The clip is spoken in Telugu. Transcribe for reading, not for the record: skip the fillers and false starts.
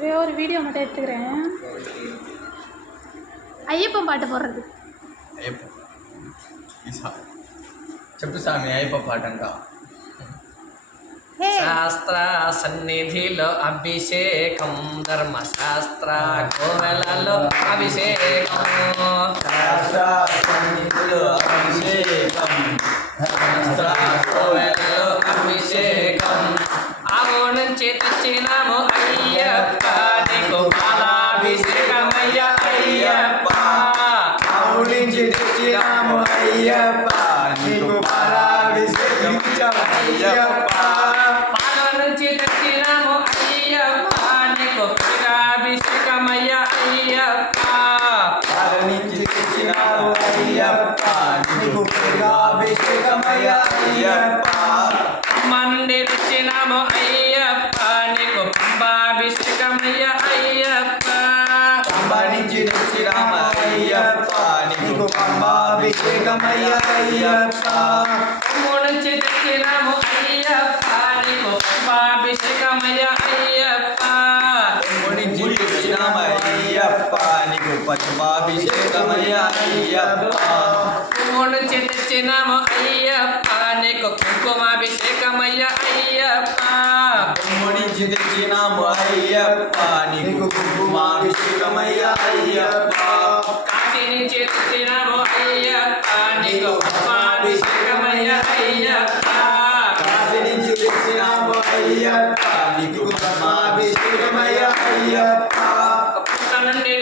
ஒரே ஒரு வீடியோ மட்டும் எடுத்துக்கிறேன். ஐயப்பன் பாட்டு போடுறது. చెప్పు స్వామి అయ్యప్ప పాట అంట. శాస్త్ర సన్నిధిలో అభిషేకం, ధర్మశాస్త్ర కోవెలలో అభిషేకం, శాస్త్ర సన్నిధిలో అభిషేకం, శాస్త్ర కోవెలలో అభిషేకం. ఆవు నుంచి తెచ్చినాము అయ్యప్ప, నీకు పాలాభిషేకమయ్య అయ్యప్ప. ఆవు నుంచి తెచ్చినాము అయ్యప్ప, నీకు పాలాభిషేకం అయ్యప్ప. పాల నుంచి తెచ్చినాము అయ్యప్ప, నీకు పెరుగాభిషేకమయ్య అయ్యప్ప. పాల నుంచి తెచ్చినాము అయ్యప్ప, నీకు పెరుగాభిషేకమయ్య అయ్యప్ప. అమ్మ నుండి తెచ్చినాము అయ్యప్ప, నీకు పంబాభిషేకమయ్య అయ్యప్ప. పంబ నుంచి తెచ్చినాము అయ్యప్ప, నీకు పంబాభిషేకమయ్య అయ్యప్ప. కొమ్ము నుంచి తెచ్చినాము అయ్యప్ప, నీకు పంబాభిషేకమయ్య అయ్యప్ప. కొమ్ము నుంచి తెచ్చినాము అయ్యప్ప, నీకు పంబాభిషేకమయ్య అయ్యప్ప. కొమ్ము నుంచి తెచ్చినాము అయ్యప్ప, నీకు కుంకుమాభిషేకమయ్య అయ్యప్ప. కొమ్ము నుంచి తెచ్చినాము అయ్యప్ప, నీకు కుంకుమాభిషేకమయ్య అయ్యప్ప. కాశీ నుంచి తెచ్చినాము అయ్యప్ప, నీకు భస్మాభిషేకమయ్య అయ్యప్ప. కాశీ నుంచి తెచ్చినాము అయ్యప్ప, నీకు భస్మాభిషేకమయ్య అయ్యప్ప. పుట్ట నుండి